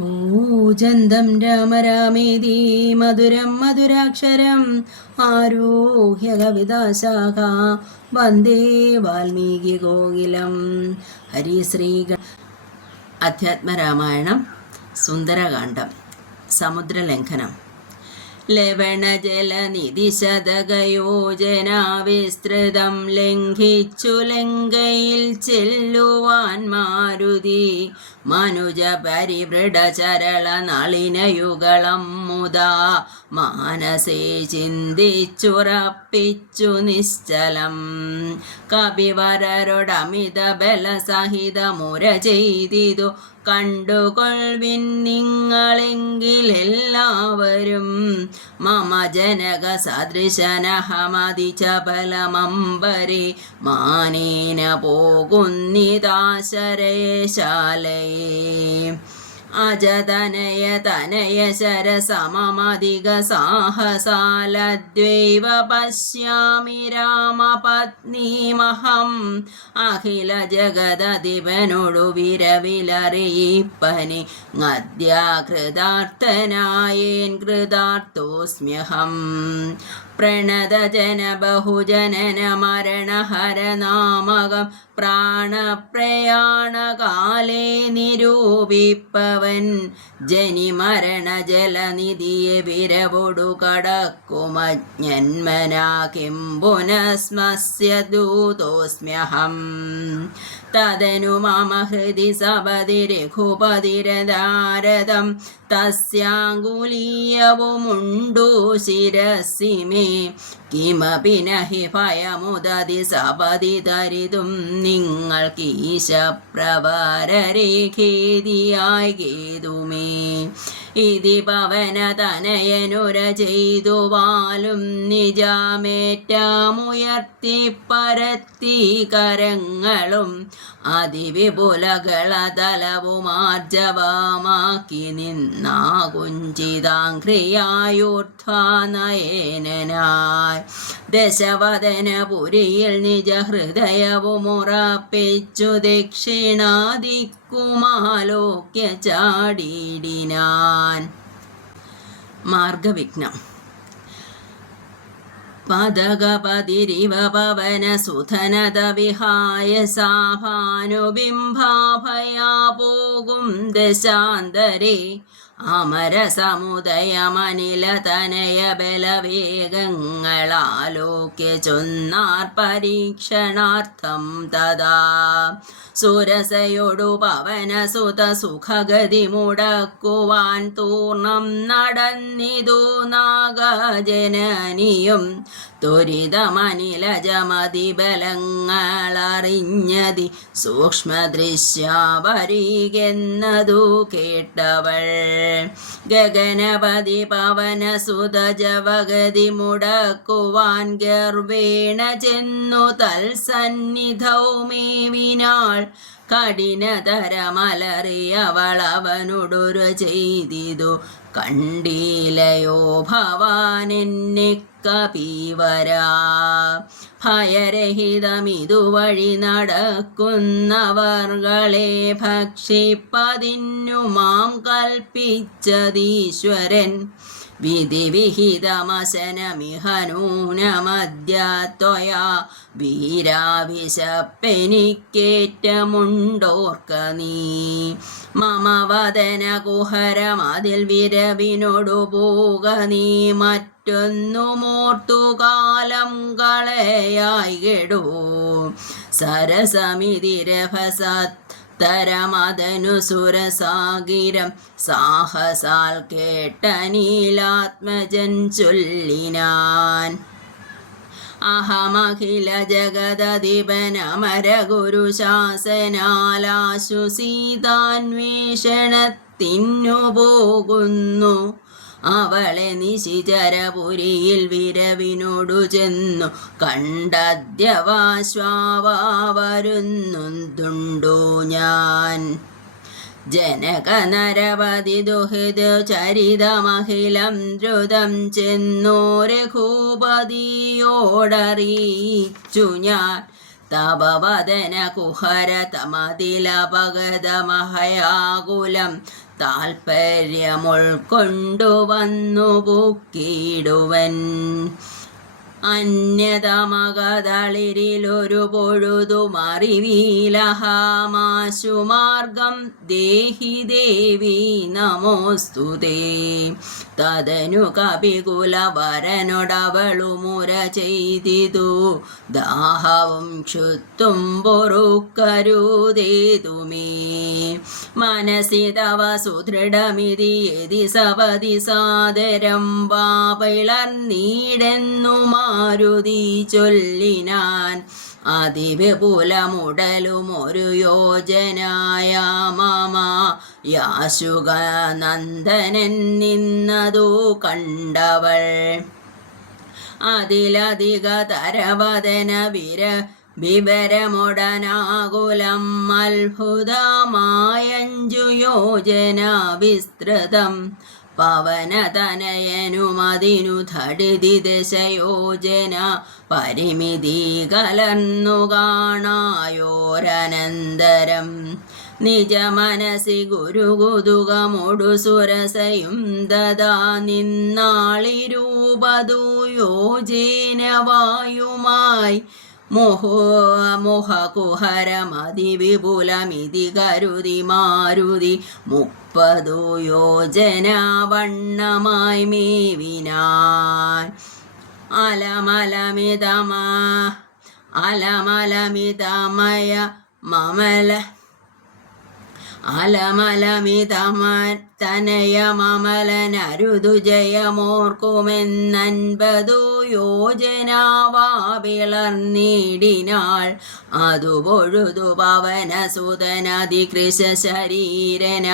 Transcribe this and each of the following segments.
ഊജന്തം രാമ രാമേതി മധുരം മധുരാക്ഷരം. ആരോഹ്യ കവിതാശാഖ വന്ദേ വാൽമീകി കോകിലം. ഹരിശ്രീ അധ്യാത്മരാമായണം സുന്ദരകാന്ഡം സമുദ്രലംഘനം. ലവണജലനിധിശതകയോജന വിസ്തൃതം ലംഘിച്ചു ലങ്കയിൽ ചെല്ലുവാൻ മാരുതി മനുജ പരിവൃഢ ചരള നളിനയുഗളം മുതാ മാനസേ ചിന്തിച്ചുറപ്പിച്ചു നിശ്ചലം. കപിവരരോടമിത ബലസഹിതമുര ചെയ്തിതു. കണ്ടുകൊൾവിൻ നിങ്ങളെങ്കിലെല്ലാവരും മമ ജനക സദൃശനഹമതി ചപലമമ്പരി മാനേന പോകുന്നിതാശരേശാലയേ അജതനയ തനയ ശരസമമധിക സാഹസാലദ്വൈവ പശ്യാമി രാമപത്നീമഹം. അഖില ജഗദധിപനോടു വിരവിലറിയിപ്പനി ഗദ്യാകൃതാർത്ഥനായേൻ കൃതാർത്ഥോസ്മ്യഹം. പ്രണതജന ബഹുജനന മരണഹരനാമകം പ്രാണപ്രയാണകാലേ നിരൂപിപ്പവൻ. ജനിമരണ ജലനിധിയെ വിരവൊടു കടക്കുമജ്ഞന്മനാ കിം പുനസ്മസ്യ ദൂതോസ്മ്യഹം തദനു സപതി രഘുപതിരദാരദം തസ്യാങ്കുലീയവുമുണ്ടു ശിരസി മേ കിമപി നഹി ഭയമുദതി സപതി തരിതും നിങ്ങൾക്ക് ഈശപ്രവരരേഖേദിയായി കേതുമേ ഇതി പവന തനയനുര ചെയ്തു വാലും നിജാമേറ്റാമുയർത്തി പരത്തി കരങ്ങളും അതിവിപുലകള തലവുമാർജവമാക്കി നിന്നാ കുഞ്ചിതാഘ്രിയായൂർധ്വാനയനായി ദശവദനപുരിയിൽ നിജ ഹൃദയവുമുറപ്പിച്ചു ദക്ഷിണാദിക്കുമാലോക്യ ചാടിയിടിനാൻ മാർഗവിഘ്നം. പദകപതിരിവ പവന സുധനത വിഹായ സാഭാനുബിംബാഭയാ പോകും ദശാന്തരേ. അമരസമുദയമനില തനയ ബലവേഗങ്ങളാലോക്യ ചൊന്നാർ പരീക്ഷണാർത്ഥം തഥാ. സുരസയൊടു പവനസുത സുഖഗതി മുടക്കുവാൻ തൂർണം നടന്നിതു നാഗജനനിയും ത്വരിതമനിലജമതി ബലങ്ങളറിഞ്ഞതി സൂക്ഷ്മദൃശ്യാവരികെന്നതു കേട്ടവൾ. ഗഗനപതി പവനസുത ജവഗതി മുടക്കുവാൻ ഗർവേണ ചെന്നു തൽസന്നിധൗമേവിനാൾ. കഠിനതരമലറിയവളവനോടൊരു ചെയ്തിതു കണ്ടീലയോ ഭവാനെന്നെ കപീവരാ ഭയരഹിതമിതുവഴി നടക്കുന്നവർകളെ ഭക്ഷിപ്പതിന്നു മാം കൽപ്പിച്ചതീശ്വരൻ. വിധിവിഹിതമശനമിഹനൂനമദ്യത്വയാ വീരാവിശപ്പെനിക്കേറ്റമുണ്ടോർക്ക നീ മമ വദന കുഹരമതിൽ വിരവിനോടു പോക നീ മറ്റൊന്നു മോർത്തു കാലം കളയായി കെടൂ സരസമിതിരഭസത് തരമതനു സുരസാഗിരം. സാഹസാൽ കേട്ട നീലാത്മജൻ ചൊല്ലിനാൻ. അഹമഖില ജഗദധിപനമര ഗുരു ശാസനാലാശു സീതാന്വേഷണത്തിനു പോകുന്നു. അവളെ നിശിചരപുരിയിൽ വിരവിനോടു ചെന്നു. കണ്ടദ്യവാശ്വാവാ വരുന്നുണ്ടുണ്ടോ ഞാൻ. ജനക നരപതി ദുഹിത ചരിതമഖിലം ദ്രുതം ചെന്നു രഘൂപതിയോടറിയിച്ചു ഞാൻ. തപവദന കുഹര തമതിലപഗതമഹയാകുലം താൽപ്പര്യമുൾക്കൊണ്ടു കൊണ്ടുവന്നു പൂക്കിയിടുവൻ. അന്യതമകതളിരിലൊരു പൊഴുതു മറിവീലഹാമാശുമാർഗം ദേഹി ദേവി നമോസ്തുതേ. തതനു കപികുല വരനൊടവളു മുര ചെയ്തിതു. ദാഹവും ക്ഷുത്തും പൊറുക്കരുതേതുമേ. മനസി തവ സുദൃഢമിതി യതി സപതി സാദരം വാപിളർന്നീടെന്നു മാരുതി ചൊല്ലിനാൻ. അതിവിപുലമുടലും ഒരു യോജനായ മാമ. യാശുക നന്ദനൻ നിന്നതു കണ്ടവൾ. അതിലധിക തരവദന വിര വിവരമുടനാകുലം അത്ഭുതമായഞ്ചു യോജന വിസ്തൃതം. പവനതനയനുമതിനു ധടിതി ദശയോജന പരിമിതി കലർന്നു കാണായോരനന്തരം. നിജമനസി ഗുരുകുതുകമൊടു സുരസയും ദദാ നിന്നാളിരൂപതു യോജേന മോഹോ മോഹകുഹരമതിവിപുലമിതി കരുതി മാരുതി മുപ്പതു യോജന വണ്ണമായി മേവിനാൻ. അലമലമിതമാ അലമലമിതമയ മമല അലമലമിതമതനയമമലനരുതു ജയമോർക്കുമെന്നൻപതു യോജനാവാ അതുപൊഴുതു അതു പൊഴുതു പവനസുതനതികൃശ ശരീരന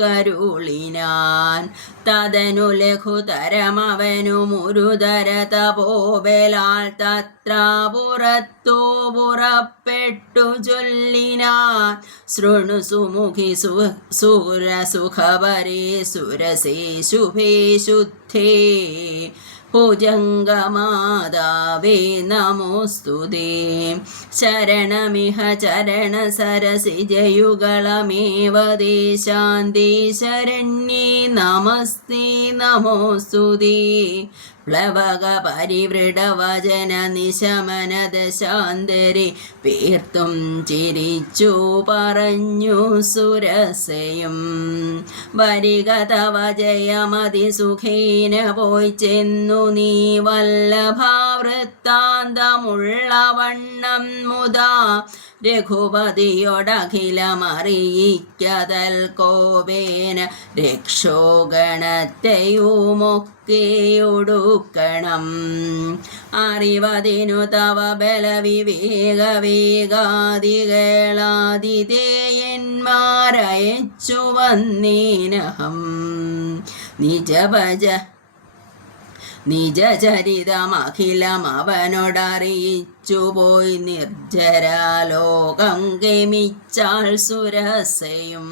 അങ്കുഷ്ടതുല്യനായുൾപ്പുക്കരുളിനാൻ തതനു ലഘുതരമവനു മുരുതര തപോബലാൽ തത്ര പുറത്തു പുറപ്പെട്ടു ചൊല്ലിനാൻ. ശൃണു സുമുഖി സു സുരസുഖവരേ സുരസേ ശുഭേ ശുദ്ധേ. ഭുജംഗമാതാവേ നമോസ്തുതേ ശരണമിഹ ചരണസരസിജയുഗളമേവ ദേശാന്തി ശരണ്യേ നമസ്തേ നമോസ്തുതേ പ്ലവക പരിവൃഢവചന നിശമന ദശാന്തരെ പേർത്തും ചിരിച്ചു പറഞ്ഞു സുരസയും. വരിക തവ ജയമതി സുഖേന പോയി ചെന്നു നീ വല്ലഭാവൃത്താന്തമുള്ളവണ്ണം മുതാ രഘുപതിയൊടഖിലമറിയിക്കതൽ കോപേന രക്ഷോഗണത്തെയുമൊക്കെയൊടുക്കണം. അറിവതിനു തവ ബലവിവേഗവേഗാദികളാതിഥേയന്മാരയച്ചു വന്നേനഹം നിജഭജ നിജചരിതമഖിലം അവനോടറിയിച്ചു പോയി നിർജരാലോകം ഗമിച്ചാൾ സുരസയും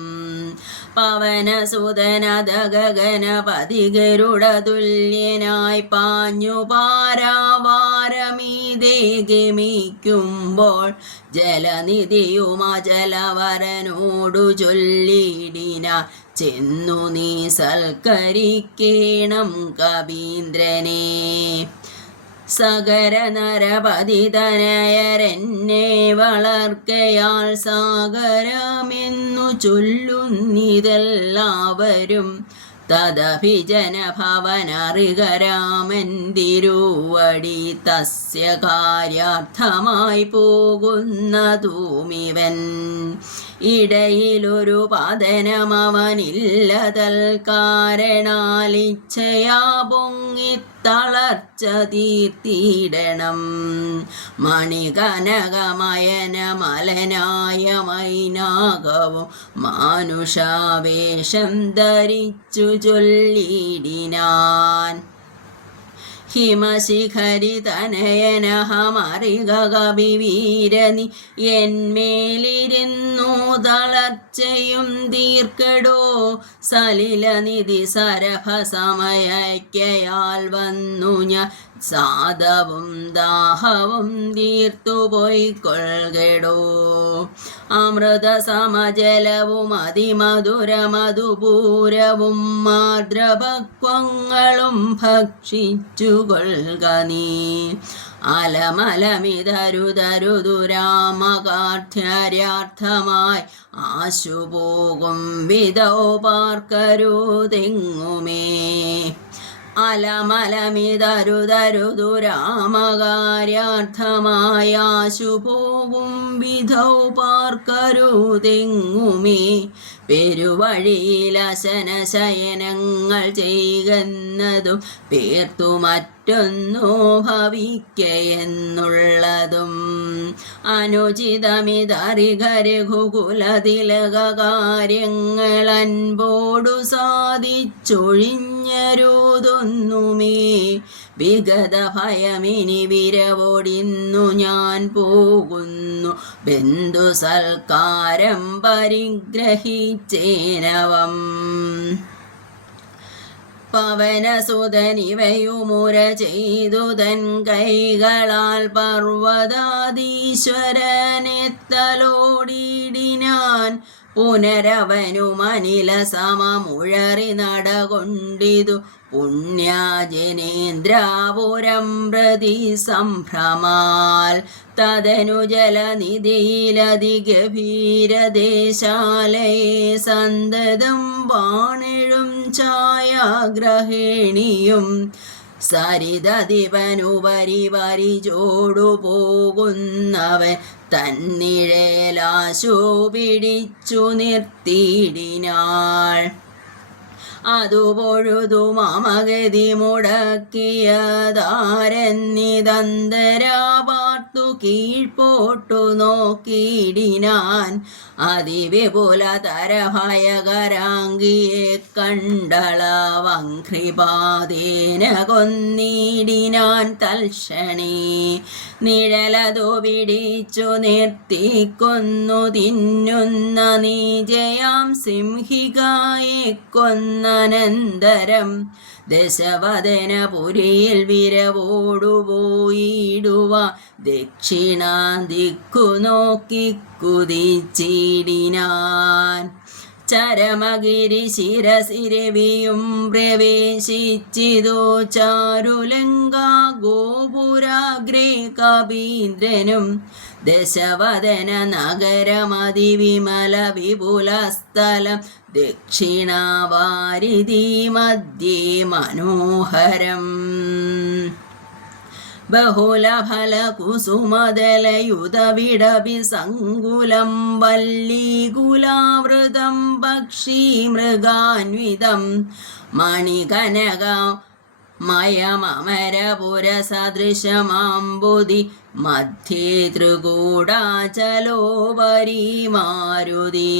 പവനസുതനദഗനപതികരുടെ പാഞ്ഞു പാരാവാരമീതേ ഗമിക്കുമ്പോൾ ജലനിധിയുമജലവരനോടു ചൊല്ലിടിന. ചെന്നു നീ സൽക്കരിക്കേണം കവീന്ദ്രനെ. സകര നരപതിതനയരെന്നെ വളർക്കയാൽ സാഗരമെന്നു ചൊല്ലുന്നിതെല്ലാവരും തദഭിജനഭവനറികരാമൻ തിരുവടി തസ്യ കാര്യാർത്ഥമായി പോകുന്നതുമിവൻ. ഇടയിലൊരു പതനമവനില്ലതൽ കാരണാലിച്ഛയാ പൊങ്ങിത്തളർച്ച തീർത്തിയിടണം മണികനകമയന മലനായ മൈനാകവും മാനുഷാവേഷം ധരിച്ചു ചൊല്ലിടിനാൻ. ഹിമശിഖരി തനയനഹമറികവിവീരനി എന്മേലിരുന്നു തളർച്ചയും തീർക്കടോ സലിലനിധി സരഭ സമയക്കയാൽ വന്നു ഞാൻ സാദവും ദാഹവും തീർത്തുപോയിക്കൊള്ളുകടോ അമൃത സമജലവും അതിമധുരമധുപൂരവും ഭക്ഷിച്ചു കൊള്ളുക നീ. അലമലമിതരുതരുതുരാമകാഠ്യര്യാർത്ഥമായി ആശുപോകും വിധോ പാർക്കരുതെങ്ങുമേ അലമലമിതരുതരുതുരാമകാര്യാർത്ഥമായി പോകും വിധൗ പാർക്കരുതെങ്ങുമേ പെരുവഴിയിൽ അശനശയനങ്ങൾ ചെയ്യുന്നതും പേർത്തു മറ്റൊന്നു ഭവിക്കയെന്നുള്ളതും അനുചിതമിതറികരഘുകുലതിലക കാര്യങ്ങൾ അൻപോടു സാധിച്ചൊഴിഞ്ഞരുതൊന്നുമേ. വിഗത ഭയമിനി വിരവോടിന്നു ഞാൻ പോകുന്നു. ബന്ധു സൽക്കാരം പരിഗ്രഹിച്ചേനവം. പവനസുതനിവയുമുര ചെയ്തു തൻ കൈകളാൽ പർവതാധീശ്വരനെത്തലോടിയിടിനാൻ പുനരവനുമനില സമമുഴറി നടകൊണ്ടിതു. പുണ്യജനേന്ദ്രാപുരം പ്രതി സംഭ്രമാൽ തദനു ജലനിധിയിലതിഗഭീരദേശാലയെ സന്തതം വാണിഴും ഛായാഗ്രഹിണിയും സരിതദിവനുപരി വരിചോടു പോകുന്നവൻ തന്നിഴലാശു പിടിച്ചു നിർത്തിയിടിനാൾ. അതുപൊഴുതു മമഗതി മുടക്കിയതാരെന്നിതന്തരാ പാർത്തു കീഴ്പോട്ടു നോക്കിയിടിനാൻ അതിവിപുല കണ്ടള കണ്ടളവഘ്രിപാതേന കൊന്നിടിനാൻ തൽക്ഷണി. നിഴലതു പിടിച്ചു നിർത്തിക്കൊന്നു തിന്നുന്ന നീജയാം സിംഹികായെ കൊന്നനന്തരം ദശവദനപുരിയിൽ വിരവോടുപോയിടുവ. ദക്ഷിണ ദിക്കു നോക്കി കുതിച്ചിടിനാൻ. ചരമഗിരി ശിരസിരവിയും പ്രവേശിച്ചിതു ചാരുലങ്കാ ഗോപുരാഗ്രേ കവീന്ദ്രനും ദശവദന നഗരമതിവിമല വിപുലസ്ഥലം ദക്ഷിണവാരിധി മധ്യേ മനോഹരം. ബഹുലഫലകുസുമദലയുതവിടപി സങ്കുലം വല്ലീകുലാവൃതം പക്ഷീമൃഗാന്വിതം മണികനക മയമമരപുരസദൃശമാംബുധി മധ്യേ ത്രികൂടാചലോപരി മാരുതി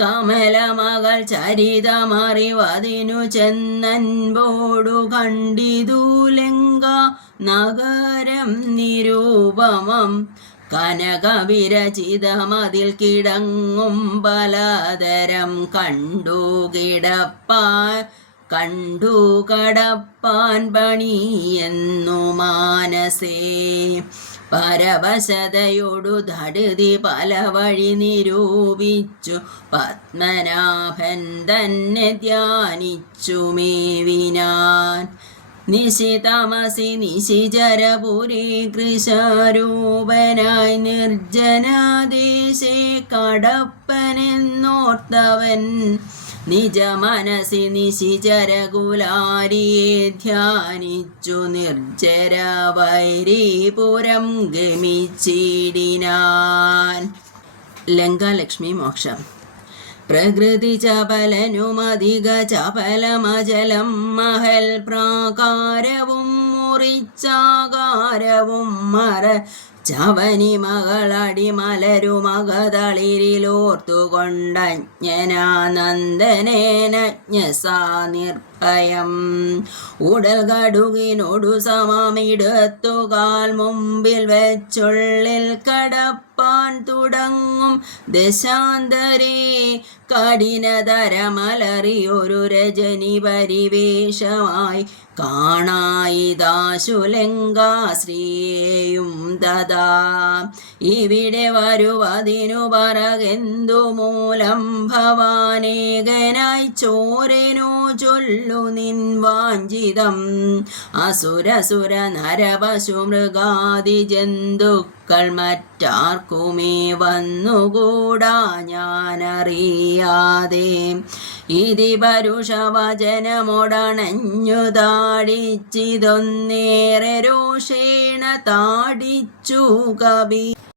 കമലമകൾ ചരിതമറിവതിനു ചെന്നൻപോടു കണ്ടിതു ലങ്ക നഗരം നിരൂപമം കനകവിരചിതമതിൽ കിടങ്ങും പലതരം കണ്ടു കിടപ്പാൻ കണ്ടു കടപ്പാൻ പണിയെന്നു മാനസേ. പരവശതയോടു ധടുതി പല വഴി നിരൂപിച്ചു പത്മനാഭൻ തന്നെ ധ്യാനിച്ചു മേവിനാൻ. നിശിതമസി നിശിചരപുരി കൃഷാരൂപനായി നിർജനാദേശേ കടപ്പനെന്നോർത്തവൻ. നിജ മനസി നിശിചരകുലാരിയെ ധ്യാനിച്ചു നിർജര വൈരീപുരം ഗമിച്ചിടിനാൻ. ലങ്കാലക്ഷ്മി മോക്ഷം. പ്രകൃതി ചപലനുമധിക ചപലമജലം മഹൽ പ്രാകാരവും മുറിച്ചാകാരവും മറ ചവനി മകളടി മലരുമകതളിരിലോർത്തുകൊണ്ടജ്ഞനാനന്ദനേനജ്ഞസാ നിർഭ ഭയം ഉടൽ കടുകിനോടു സമമിടത്തുകാൽ മുമ്പിൽ വെച്ചുള്ളിൽ കടപ്പാൻ തുടങ്ങും. ദശാന്തരേ കഠിനതരമലറിയൊരു രജനി പരിവേഷമായി കാണായിദാശുലങ്കാശ്രീയേയും ദദാ. ഇവിടെ വരുവതിനു പറകെന്തു മൂലം ഭവാനേകനായി ചോരനോ ചൊല്ലു നിൻ വാഞ്ചിതം. അസുരസുര നരപശു മൃഗാദി ജന്തുക്കൾ മറ്റാർക്കുമേ വന്നുകൂടാ ഞാനറിയാതെ. ഇതി പരുഷവചനമൊടണഞ്ഞു താടിച്ചിതൊന്നേറെ രോഷേണ താടിച്ചു കവി.